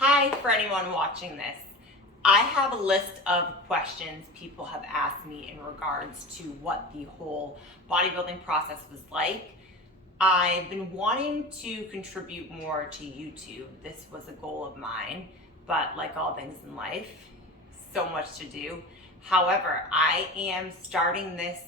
Hi, for anyone watching this. I have a list of questions people have asked me in regards to what the whole bodybuilding process was like. I've been wanting to contribute more to YouTube. This was a goal of mine, but like all things in life, so much to do. However, I am starting this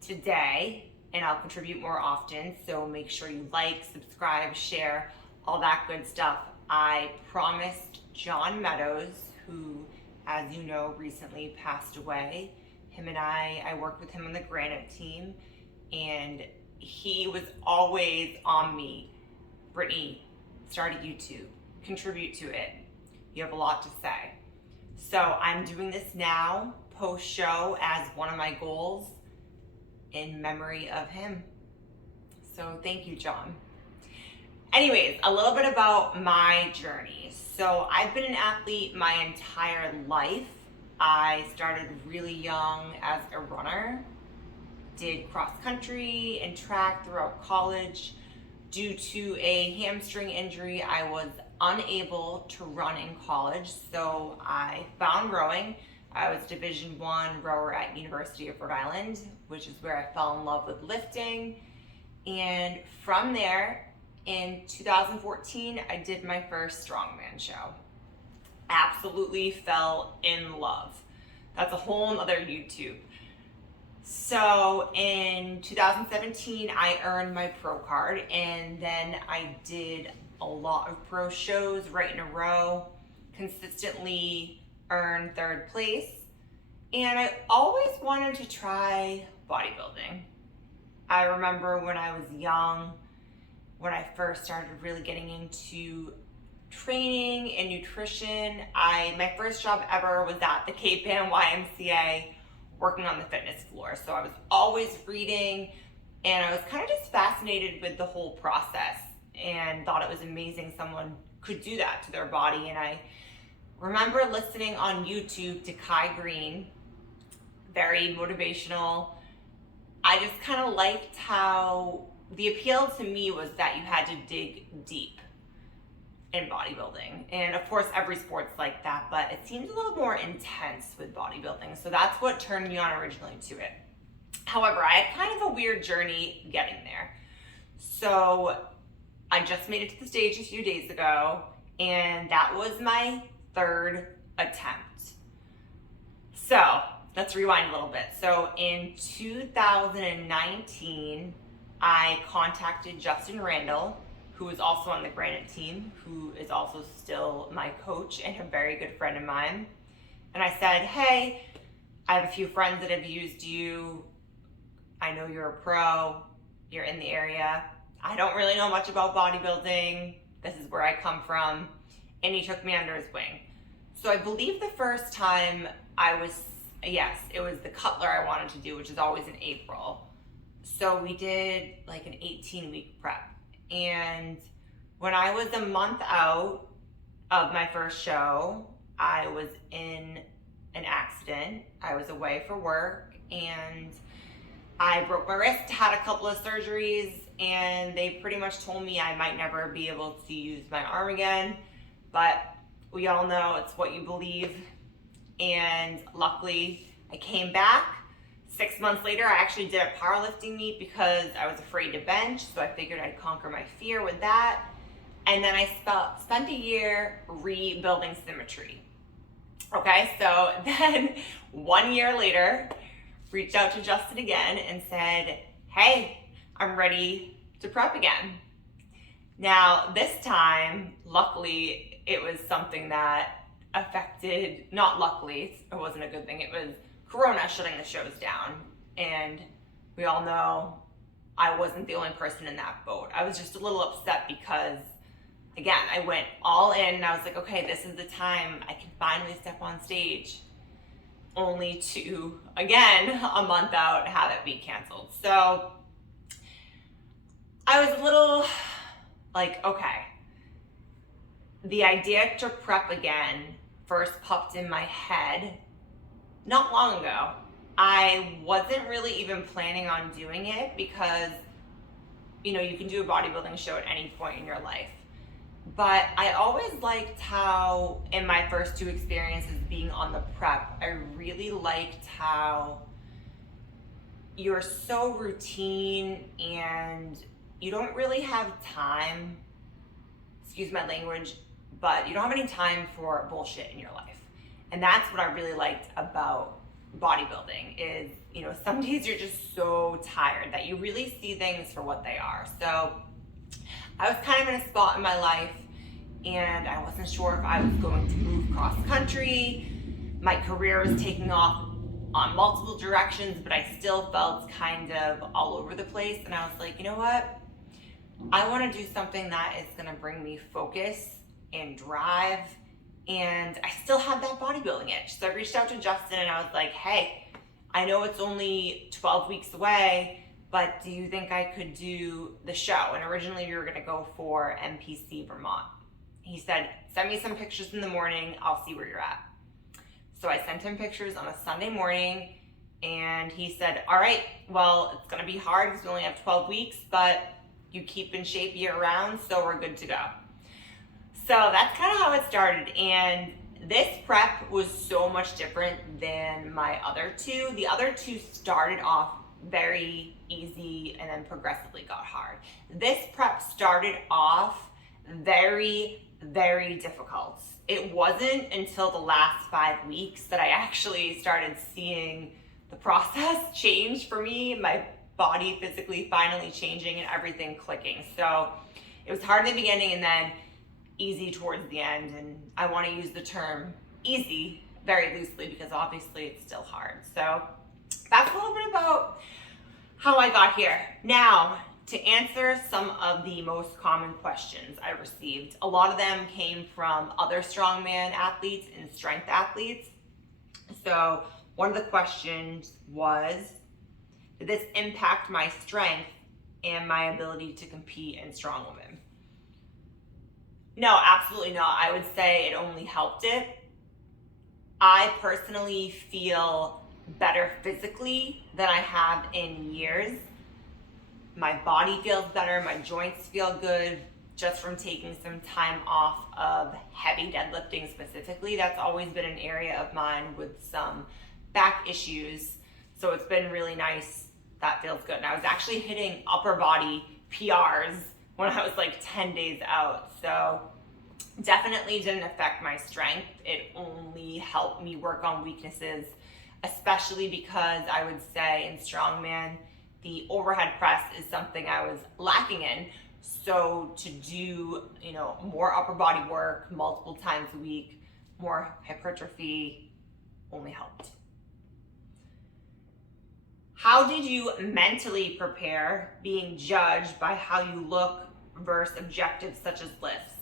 today and I'll contribute more often, so make sure you like, subscribe, share, all that good stuff. I promised John Meadows, who, as you know, recently passed away. Him and I worked with him on the Granite team, and he was always on me. Brittany, start a YouTube, contribute to it. You have a lot to say. So I'm doing this now, post-show, as one of my goals in memory of him. So thank you, John. Anyways, a little bit about my journey. So I've been an athlete my entire life. I started really young as a runner, did cross country and track throughout college. Due to a hamstring injury, I was unable to run in college, so I found rowing. I was Division I rower at University of Rhode Island, which is where I fell in love with lifting. And from there, in 2014, I did my first strongman show. Absolutely fell in love. That's a whole nother YouTube. So in 2017, I earned my pro card, and then I did a lot of pro shows right in a row, consistently earned third place. And I always wanted to try bodybuilding. I remember when I was young, when I first started really getting into training and nutrition, my first job ever was at the Cape Ann YMCA working on the fitness floor. So I was always reading, and I was kind of just fascinated with the whole process and thought it was amazing someone could do that to their body. And I remember listening on YouTube to Kai Green, very motivational. I just kind of liked how the appeal to me was that you had to dig deep in bodybuilding. And of course, every sport's like that, but it seemed a little more intense with bodybuilding. So that's what turned me on originally to it. However, I had kind of a weird journey getting there. So I just made it to the stage a few days ago, and that was my third attempt. So let's rewind a little bit. So in 2019, I contacted Justin Randall, who is also on the Granite team, who is also still my coach and a very good friend of mine. And I said, hey, I have a few friends that have used you. I know you're a pro, you're in the area. I don't really know much about bodybuilding. This is where I come from. And he took me under his wing. So I believe the first time it was the Cutler I wanted to do, which is always in April. So we did like an 18-week prep. And when I was a month out of my first show, I was in an accident. I was away for work and I broke my wrist, had a couple of surgeries, and they pretty much told me I might never be able to use my arm again. But we all know it's what you believe. And luckily I came back. 6 months later, I actually did a powerlifting meet because I was afraid to bench, so I figured I'd conquer my fear with that. And then I spent a year rebuilding symmetry. Okay, so then 1 year later, reached out to Justin again and said, hey, I'm ready to prep again. Now, this time, luckily, it was something that affected, not luckily, it wasn't a good thing, it was Corona shutting the shows down. And we all know I wasn't the only person in that boat. I was just a little upset because, again, I went all in and I was like, okay, this is the time I can finally step on stage, only to, again, a month out, have it be canceled. So I was a little like, okay, the idea to prep again first popped in my head not long ago. I wasn't really even planning on doing it because, you know, you can do a bodybuilding show at any point in your life. But I always liked how, in my first 2 experiences being on the prep, I really liked how you're so routine and you don't really have time, excuse my language, but you don't have any time for bullshit in your life. And that's what I really liked about bodybuilding is, some days you're just so tired that you really see things for what they are. So I was kind of in a spot in my life and I wasn't sure if I was going to move cross country. My career was taking off on multiple directions, but I still felt kind of all over the place. And I was like, you know what? I want to do something that is going to bring me focus and drive. And I still have that bodybuilding itch. So I reached out to Justin and I was like, hey, I know it's only 12 weeks away, but do you think I could do the show? And originally we were going to go for NPC Vermont. He said, send me some pictures in the morning. I'll see where you're at. So I sent him pictures on a Sunday morning and he said, all right, well, it's going to be hard because we only have 12 weeks, but you keep in shape year round, so we're good to go. So that's kind of how it started. And this prep was so much different than my other 2. The other 2 started off very easy and then progressively got hard. This prep started off very, very difficult. It wasn't until the last 5 weeks that I actually started seeing the process change for me, my body physically finally changing and everything clicking. So it was hard in the beginning and then easy towards the end. And I want to use the term easy very loosely because obviously it's still hard. So that's a little bit about how I got here. Now, to answer some of the most common questions I received, a lot of them came from other strongman athletes and strength athletes. So one of the questions was, did this impact my strength and my ability to compete in Stongwoman? No, absolutely not. I would say it only helped it. I personally feel better physically than I have in years. My body feels better, my joints feel good just from taking some time off of heavy deadlifting specifically. That's always been an area of mine with some back issues. So it's been really nice. That feels good. And I was actually hitting upper body PRs when I was like 10 days out. So definitely didn't affect my strength. It only helped me work on weaknesses, especially because I would say in strongman, the overhead press is something I was lacking in. So to do, more upper body work multiple times a week, more hypertrophy only helped. How did you mentally prepare being judged by how you look versus objectives such as lifts?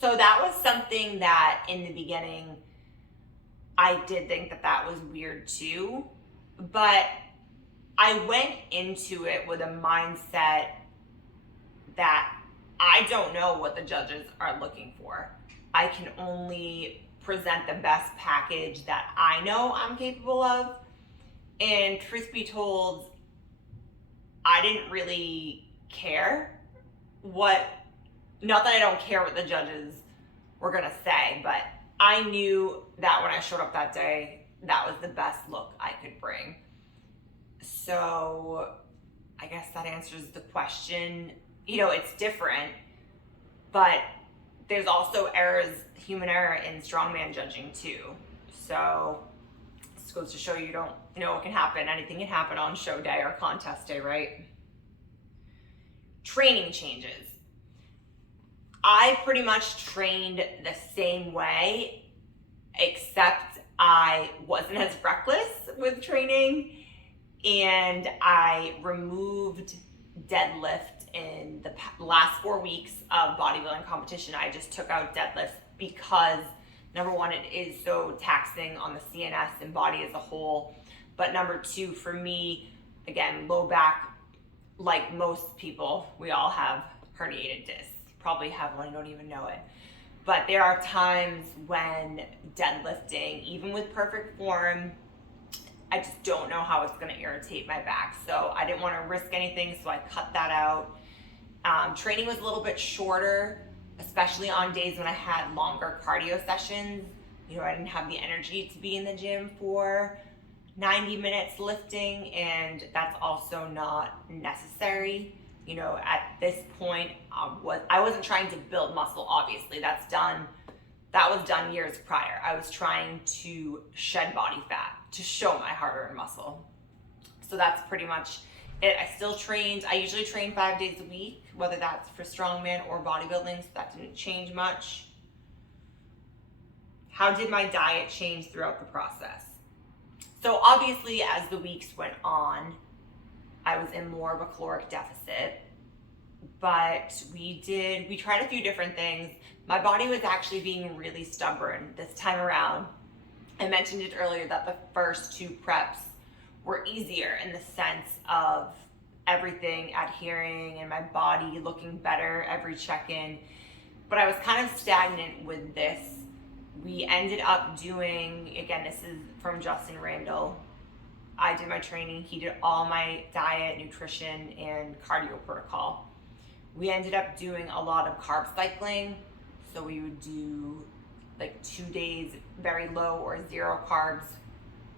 So that was something that in the beginning, I did think that was weird too, but I went into it with a mindset that I don't know what the judges are looking for. I can only present the best package that I know I'm capable of. And truth be told, I didn't really care not that I don't care what the judges were gonna say, but I knew that when I showed up that day, that was the best look I could bring. So I guess that answers the question. It's different, but there's also human error in strongman judging too. So this goes to show you don't know what can happen. Anything can happen on show day or contest day, right? Training changes. I pretty much trained the same way, except I wasn't as reckless with training and I removed deadlift in the last 4 weeks of bodybuilding competition. I just took out deadlift because number one, it is so taxing on the CNS and body as a whole. But number two, for me, again, low back, like most people, we all have herniated discs. Probably have one, you don't even know it. But there are times when deadlifting, even with perfect form, I just don't know how it's gonna irritate my back. So I didn't wanna risk anything, so I cut that out. Training was a little bit shorter especially on days when I had longer cardio sessions. I didn't have the energy to be in the gym for 90 minutes lifting, and that's also not necessary. At this point, I wasn't trying to build muscle, obviously. That was done years prior. I was trying to shed body fat to show my hard-earned muscle. So that's pretty much it. I usually train 5 days a week, whether that's for strongman or bodybuilding, so that didn't change much. How did my diet change throughout the process? So obviously, as the weeks went on, I was in more of a caloric deficit, but we tried a few different things. My body was actually being really stubborn this time around. I mentioned it earlier that the first 2 preps were easier in the sense of everything adhering and my body looking better every check-in, but I was kind of stagnant with this. We ended up doing, again, this is from Justin Randall. I did my training, he did all my diet, nutrition, and cardio protocol. We ended up doing a lot of carb cycling. So we would do like 2 days very low or 0 carbs,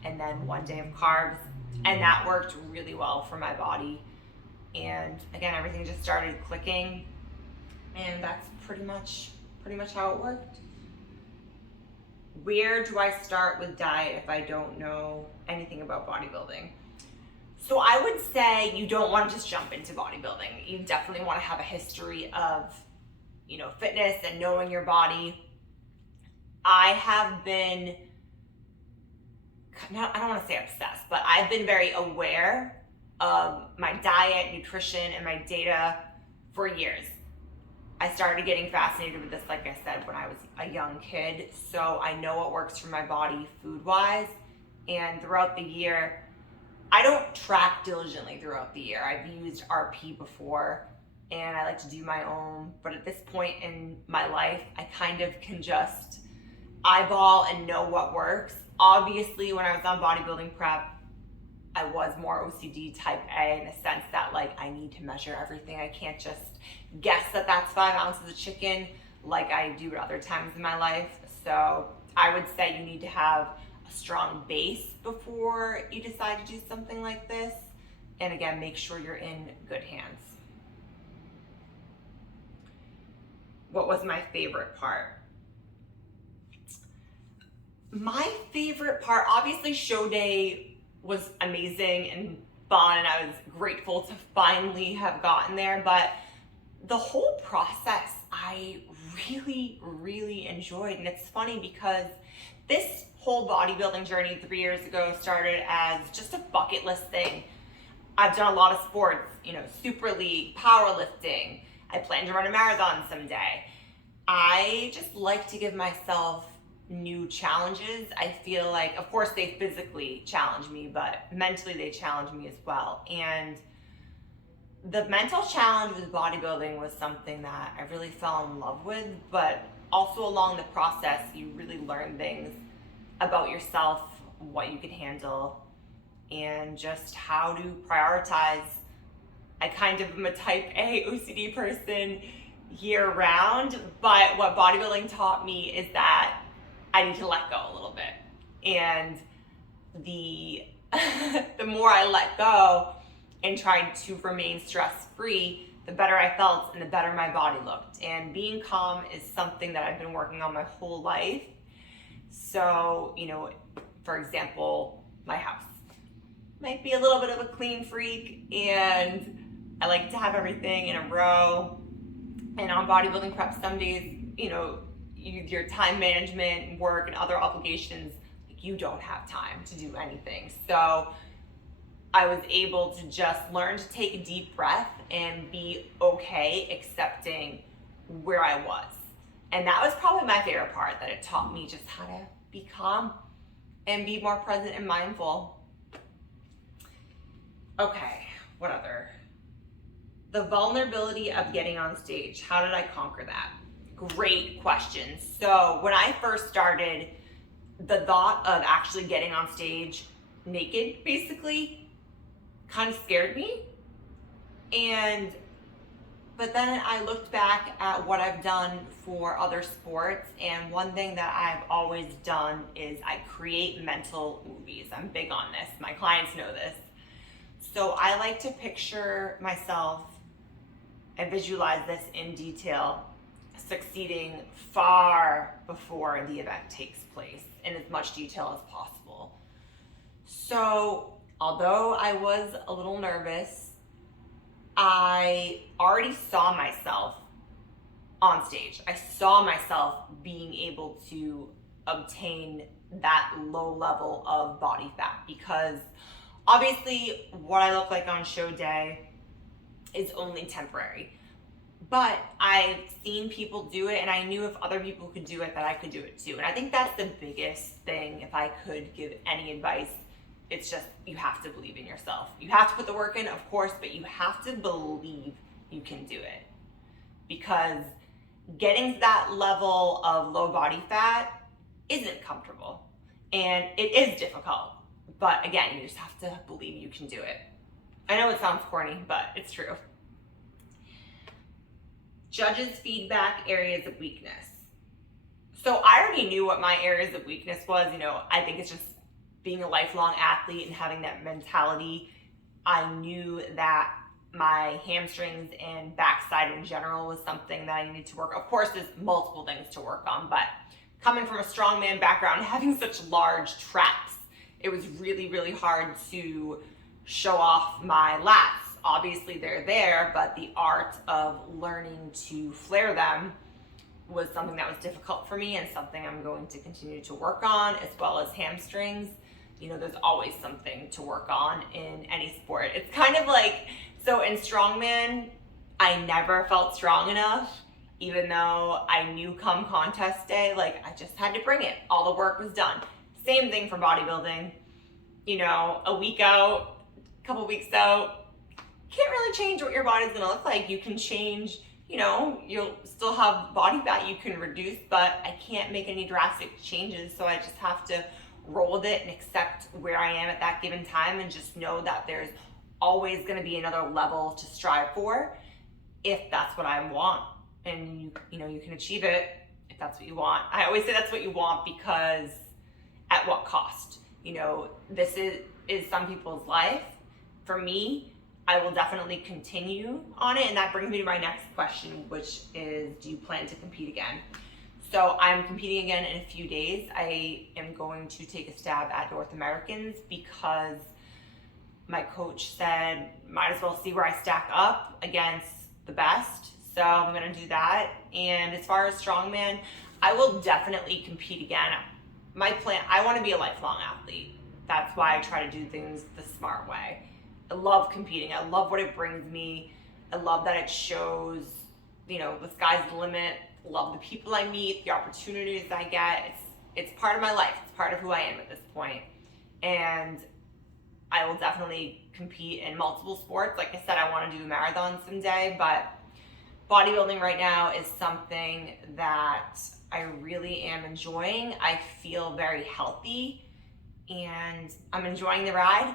and then 1 day of carbs. And that worked really well for my body. And again, everything just started clicking, and that's pretty much how it worked. Where do I start with diet if I don't know anything about bodybuilding? So I would say you don't want to just jump into bodybuilding. You definitely want to have a history of, fitness and knowing your body. I have been, I don't want to say obsessed, but I've been very aware of my diet, nutrition, and my data for years. I started getting fascinated with this, like I said, when I was a young kid. So I know what works for my body food-wise. And throughout the year, I don't track diligently throughout the year. I've used RP before, and I like to do my own. But at this point in my life, I kind of can just eyeball and know what works. Obviously, when I was on bodybuilding prep, I was more OCD type A in the sense that I need to measure everything. I can't just guess that that's 5 ounces of chicken like I do at other times in my life. So I would say you need to have a strong base before you decide to do something like this. And again, make sure you're in good hands. What was my favorite part? My favorite part, obviously show day was amazing and fun, and I was grateful to finally have gotten there, but the whole process I really enjoyed. And it's funny because this whole bodybuilding journey 3 years ago started as just a bucket list thing. I've done a lot of sports, Super League, powerlifting. I plan to run a marathon someday. I just like to give myself new challenges. I feel like, of course, they physically challenge me, but mentally they challenge me as well. And the mental challenge with bodybuilding was something that I really fell in love with, but also along the process, you really learn things about yourself, what you can handle, and just how to prioritize. I kind of am a type A OCD person year round, but what bodybuilding taught me is that I need to let go a little bit. And the more I let go and tried to remain stress-free, the better I felt and the better my body looked. And being calm is something that I've been working on my whole life. So, for example, my house might be a little bit of a clean freak, and I like to have everything in a row. And on bodybuilding prep, some days, your time management, work, and other obligations, you don't have time to do anything. So I was able to just learn to take a deep breath and be okay accepting where I was. And that was probably my favorite part, that it taught me just how to be calm and be more present and mindful. Okay, what other? The vulnerability of getting on stage. How did I conquer that? Great question. So when I first started, the thought of actually getting on stage naked, basically, kind of scared me. But then I looked back at what I've done for other sports, and one thing that I've always done is I create mental movies. I'm big on this. My clients know this. So I like to picture myself and visualize this in detail, succeeding far before the event takes place in as much detail as possible. So although I was a little nervous, I already saw myself on stage. I saw myself being able to obtain that low level of body fat, because obviously what I look like on show day is only temporary. But I've seen people do it, and I knew if other people could do it, that I could do it too. And I think that's the biggest thing. If I could give any advice, it's just, you have to believe in yourself. You have to put the work in, of course, but you have to believe you can do it. Because getting to that level of low body fat isn't comfortable, and it is difficult. But again, you just have to believe you can do it. I know it sounds corny, but it's true. Judges' feedback, areas of weakness. So I already knew what my areas of weakness was. I think it's just being a lifelong athlete and having that mentality. I knew that my hamstrings and backside in general was something that I needed to work. Of course, there's multiple things to work on, but coming from a strongman background, having such large traps, it was really, really hard to show off my lats. Obviously they're there, but the art of learning to flare them was something that was difficult for me, and something I'm going to continue to work on, as well as hamstrings. There's always something to work on in any sport. It's kind of like, so in strongman, I never felt strong enough, even though I knew come contest day, I just had to bring it. All the work was done. Same thing for bodybuilding. A week out, a couple weeks out, can't really change what your body's gonna look like. You can change, you'll still have body fat you can reduce, but I can't make any drastic changes. So I just have to roll with it and accept where I am at that given time, and just know that there's always gonna be another level to strive for if that's what I want. And you can achieve it if that's what you want. I always say that's what you want, because at what cost? This is some people's life. For me, I will definitely continue on it, and that brings me to my next question, which is, do you plan to compete again? So I'm competing again in a few days. I am going to take a stab at North Americans, because my coach said might as well see where I stack up against the best. So I'm gonna do that. And as far as strongman, I will definitely compete again. My plan, I wanna be a lifelong athlete. That's why I try to do things the smart way. I love competing. I love what it brings me. I love that it shows, the sky's the limit. I love the people I meet, the opportunities I get. It's part of my life. It's part of who I am at this point. And I will definitely compete in multiple sports. Like I said, I want to do a marathon someday, but bodybuilding right now is something that I really am enjoying. I feel very healthy, and I'm enjoying the ride.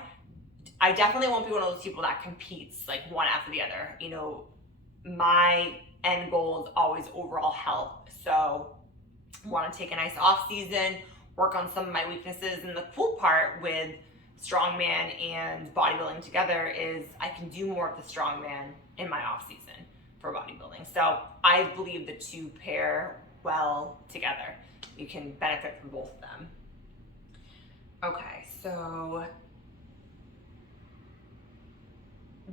I definitely won't be one of those people that competes one after the other. My end goal is always overall health. So I want to take a nice off season, work on some of my weaknesses. And the cool part with strongman and bodybuilding together is I can do more of the strongman in my off season for bodybuilding. So I believe the two pair well together. You can benefit from both of them. Okay, so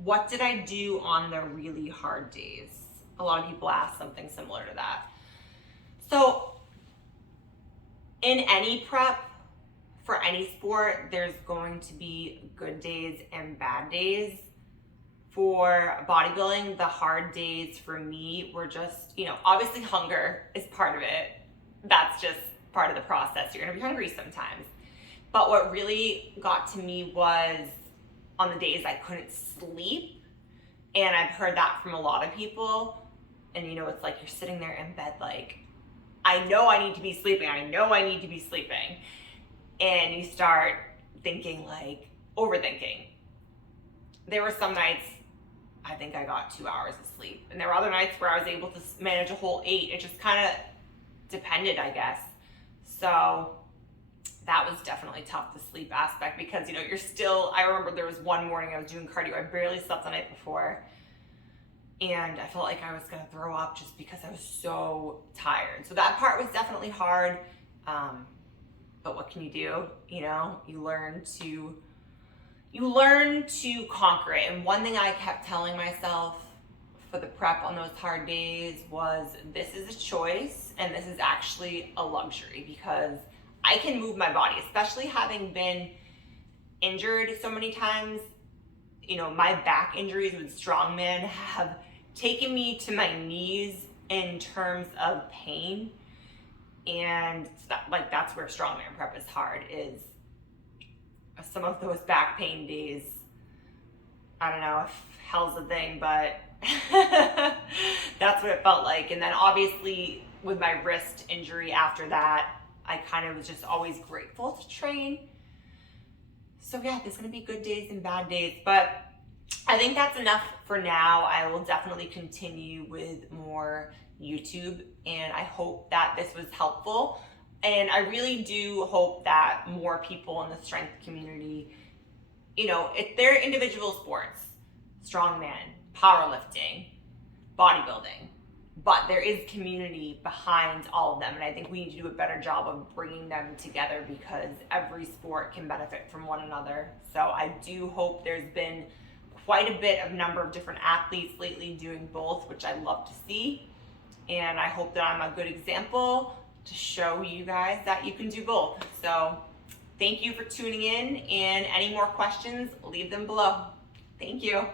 what did I do on the really hard days? A lot of people ask something similar to that. So in any prep for any sport, there's going to be good days and bad days. For bodybuilding, the hard days for me were just, obviously hunger is part of it. That's just part of the process. You're gonna be hungry sometimes. But what really got to me was on the days I couldn't sleep. And I've heard that from a lot of people. And it's like you're sitting there in bed I know I need to be sleeping. I know I need to be sleeping. And you start thinking overthinking. There were some nights I think I got 2 hours of sleep. And there were other nights where I was able to manage a whole 8. It just kind of depended, I guess. So that was definitely tough, the sleep aspect, because, you know, you're still, I remember there was one morning I was doing cardio. I barely slept the night before. And I felt like I was gonna throw up just because I was so tired. So that part was definitely hard. But what can you do? You know, you learn to conquer it. And one thing I kept telling myself for the prep on those hard days was, this is a choice and this is actually a luxury, because I can move my body, especially having been injured so many times. You know, my back injuries with strongman have taken me to my knees in terms of pain. And that's where strongman prep is hard, is some of those back pain days. I don't know if hell's a thing, but that's what it felt like. And then obviously with my wrist injury after that, I kind of was just always grateful to train. So yeah, there's gonna be good days and bad days, but I think that's enough for now. I will definitely continue with more YouTube, and I hope that this was helpful. And I really do hope that more people in the strength community, you know, if they're individual sports, strongman, powerlifting, bodybuilding, but there is community behind all of them. And I think we need to do a better job of bringing them together, because every sport can benefit from one another. So I do hope there's been quite a bit of number of different athletes lately doing both, which I love to see. And I hope that I'm a good example to show you guys that you can do both. So thank you for tuning in, and any more questions, leave them below. Thank you.